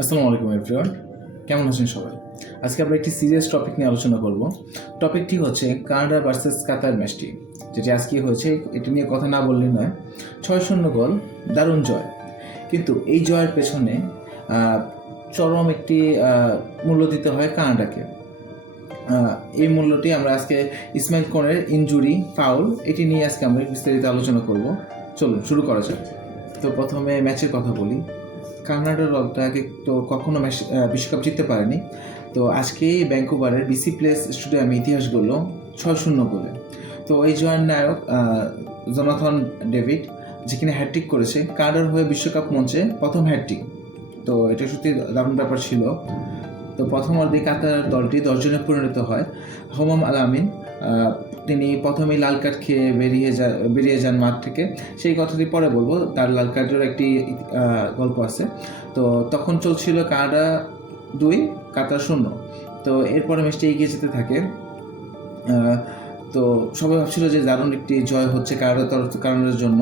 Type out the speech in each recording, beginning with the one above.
আসসালামু আলাইকুম এভরিওয়ান, কেমন আছেন সবাই? আজকে আমরা একটি সিরিয়াস টপিক নিয়ে আলোচনা করব। টপিকটি হচ্ছে কানাডা ভার্সেস কাতার ম্যাচটি, যেটি আজকে হয়েছে। এটি নিয়ে কথা না বললেই নয়। 6-0 গোল, দারুণ জয়। কিন্তু এই জয়ের পেছনে চরম একটি মূল্য দিতে হয় কানাডাকে। এই মূল্যটি আমরা আজকে ইসমাইল কোনের ইনজুরি, ফাউল, এটি নিয়ে আজকে আমরা বিস্তারিত আলোচনা করব। চলুন শুরু করা যাক। তো প্রথমে ম্যাচের কথা বলি। কানাডার দলটা আগে তো কখনো বিশ্বকাপ জিততে পারেনি। তো আজকেই ভ্যাঙ্কুভারের বিসি প্লেস স্টেডিয়ামে ইতিহাস গড়ল 6-0 গোলে। তো এই জয়ের নায়ক জোনাথন ডেভিড, যেখানে হ্যাটট্রিক করেছে, কানাডার হয়ে বিশ্বকাপ মঞ্চে প্রথম হ্যাটট্রিক। তো এটা সত্যি দারুণ ব্যাপার ছিল। তো প্রথম অর্ধে কাতার দলটি 10 জনে পরিণত হয়। হোমাম আল আমিন, তিনি প্রথমেই লাল কার্ড খেয়ে বেরিয়ে যান মাঠ থেকে। সেই কথাটি পরে বলবো, তার লাল কার্ডের একটি গল্প আছে। তো তখন চলছিল কানাডা 2, কাতার 0। তো এরপরে ম্যাচটি এগিয়ে যেতে থাকে। তো সবাই ভাবছিল যে দারুণ একটি জয় হচ্ছে কানাডার জন্য,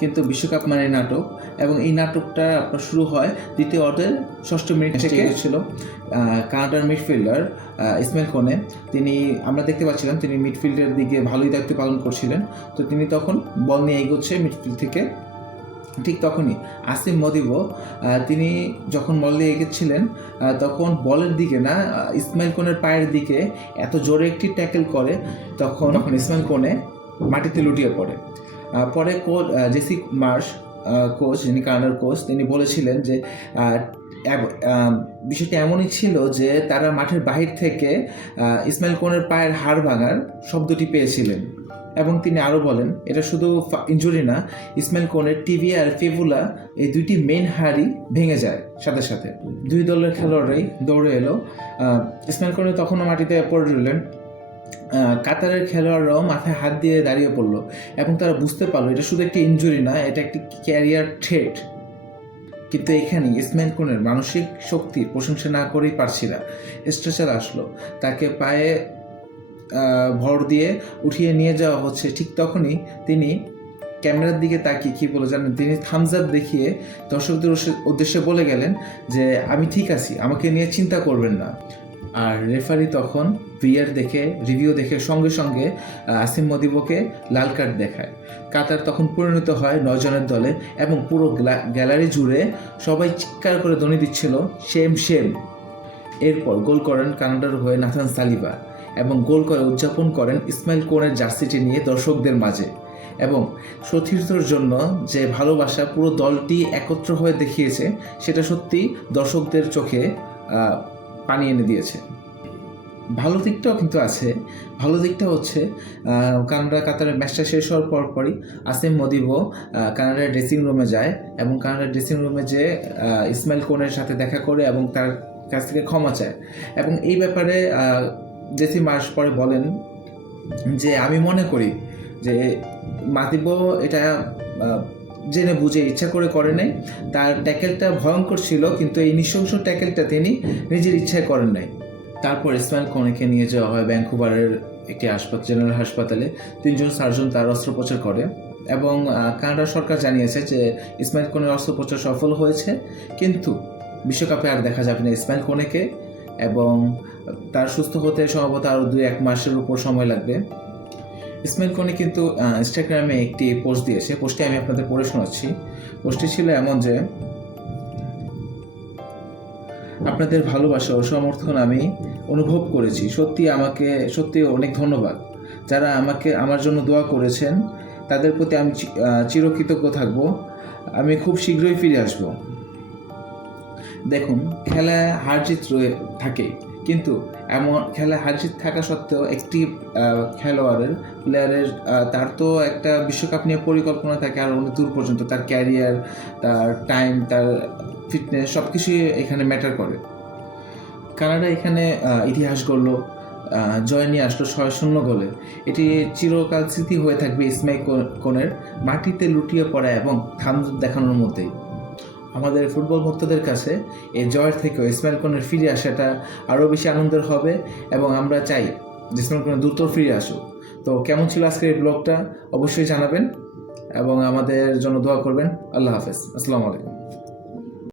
কিন্তু বিশ্বকাপ মানে নাটক, এবং এই নাটকটা আপনার শুরু হয় দ্বিতীয় অর্ধের 6 মিনিট থেকে। ছিল কানাডার মিডফিল্ডার ইসমাইল কোনে, আমরা দেখতে পাচ্ছিলাম তিনি মিডফিল্ডের দিকে ভালোই দায়িত্ব পালন করছিলেন। তো তিনি তখন বল নিয়ে এগোচ্ছে মিডফিল্ড থেকে। ঠিক তখনই আসিম মদিবো, তিনি যখন বল নিয়ে এগোচ্ছিলেন, তখন বলের দিকে না, ইসমাইল কোনের পায়ের দিকে এত জোরে একটি ট্যাকেল করে, তখন ইসমাইল কোনে মাটিতে লুটিয়ে পড়ে। পরে জেসি মার্শ, কোচ, যিনি কানাডার কোচ, তিনি বলেছিলেন যে বিষয়টি এমনই ছিল যে তারা মাঠের বাহির থেকে ইসমাইল কোনের পায়ের হাড় ভাঙার শব্দটি পেয়েছিলেন। এবং তিনি আরও বলেন, এটা শুধু ইনজুরি না, ইসমাইল কোনের টিবিয়া আর ফিবুলা, এই দুইটি মেন হাড়ই ভেঙে যায় সাথে সাথে। দুই দলের খেলোয়াড়রাই দৌড়ে এলো। ইসমাইল কোনে তখনও মাটিতে পড়ে রইলেন। কাতারের খেলোয়াড়রাও মাথায় হাত দিয়ে দাঁড়িয়ে পড়লো, এবং তারা বুঝতে পারলো এটা শুধু একটি ইনজুরি না, এটা একটি ক্যারিয়ার থ্রেট। কিন্তু এখানে ইসমাইল কোনের মানসিক শক্তির প্রশংসা না করেই পারছি না। স্ট্রেচার আসলো, তাকে পায়ে ভর দিয়ে উঠিয়ে নিয়ে যাওয়া হচ্ছে। ঠিক তখনই তিনি ক্যামেরার দিকে তাকিয়ে কী বলে জানেন, তিনি থামস আপ দেখিয়ে দর্শকদের উদ্দেশ্যে বলে গেলেন যে আমি ঠিক আছি, আমাকে নিয়ে চিন্তা করবেন না। আর রেফারি তখন রিভিউ দেখে সঙ্গে সঙ্গে আসিম মদিবোকে লাল কার্ড দেখায়। কাতার তখন পরিণত হয় 9 জনের দলে, এবং পুরো গ্যালারি জুড়ে সবাই চিৎকার করে ধ্বনি দিচ্ছিল শেম শেম। এরপর গোল করেন কানাডার হয়ে নাথান সালিবা, এবং গোল করে উদযাপন করেন ইসমাইল কোনের জার্সিটি নিয়ে দর্শকদের মাঝে। এবং সতীর্থর জন্য যে ভালোবাসা পুরো দলটি একত্র হয়ে দেখিয়েছে, সেটা সত্যি দর্শকদের চোখে পানি এনে দিয়েছে। ভালো দিকটাও কিন্তু আছে। ভালো দিকটা হচ্ছে কানাডা কাতারের ম্যাচটা শেষ হওয়ার পরপরই আসিম মদিবো কানাডার ড্রেসিং রুমে যায়, এবং কানাডার ড্রেসিং রুমে যেয়ে ইসমাইল কোনের সাথে দেখা করে এবং তার কাছ থেকে ক্ষমা চায়। এবং এই ব্যাপারে জেসি মার্শ পরে বলেন যে আমি মনে করি যে মদিবো এটা জেনে বুঝে ইচ্ছা করে নাই। তার ট্যাকেলটা ভয়ঙ্কর ছিল, কিন্তু এই নৃশংস ট্যাকেলটা তিনি নিজের ইচ্ছায় করেন নাই। তারপর ইসমাইল কোনেকে নিয়ে যাওয়া হয় ভ্যাঙ্কুভারের একটি জেনারেল হাসপাতালে। 3 জন সার্জন তার অস্ত্রোপচার করে, এবং কানাডা সরকার জানিয়েছে যে ইসমাইল কোনের অস্ত্রোপচার সফল হয়েছে, কিন্তু বিশ্বকাপে আর দেখা যাবে না ইসমাইল কোনেকে, এবং তার সুস্থ হতে সম্ভবত আরও 2-1 মাসের উপর সময় লাগবে। ইসমাইল কোনে কিন্তু ইনস্টাগ্রামে একটি পোস্ট দিয়েছে। পোস্টটি আমি আপনাদের পড়ে শোনাচ্ছি। পোস্টটি ছিল এমন যে, আপনাদের ভালোবাসা ও সমর্থন আমি অনুভব করেছি। সত্যি অনেক ধন্যবাদ। যারা আমার জন্য দোয়া করেছেন, তাদের প্রতি আমি চিরকৃতজ্ঞ থাকব। আমি খুব শীঘ্রই ফিরে আসব। দেখুন, খেলায় হার জিত থাকে, কিন্তু এমন খেলায় হার জিত থাকা সত্ত্বেও একটি প্লেয়ারের তার তো একটা বিশ্বকাপ নিয়ে পরিকল্পনা থাকে আর অনেক দূর পর্যন্ত। তার ক্যারিয়ার, তার টাইম, তার ফিটনেস, সব কিছুই এখানে ম্যাটার করে। কানাডা এখানে ইতিহাস গড়ল, জয় নিয়ে আসলো 6-0 গোলে। এটি চিরকাল স্মৃতি হয়ে থাকবে ইসমাইল কোনের মাটিতে লুটিয়ে পড়া এবং থামস দেখানোর মধ্যেই। আমাদের ফুটবল ভক্তদের কাছে এই জয়ের থেকেও ইসমাইল কোনের ফিরে আসাটা আরও বেশি আনন্দের হবে, এবং আমরা চাই যে ইসমাইল কোনের দ্রুত ফিরে আসুক। তো কেমন ছিল আজকের এই ব্লগটা অবশ্যই জানাবেন, এবং আমাদের জন্য দোয়া করবেন। আল্লাহ হাফেজ, আসসালামু আলাইকুম।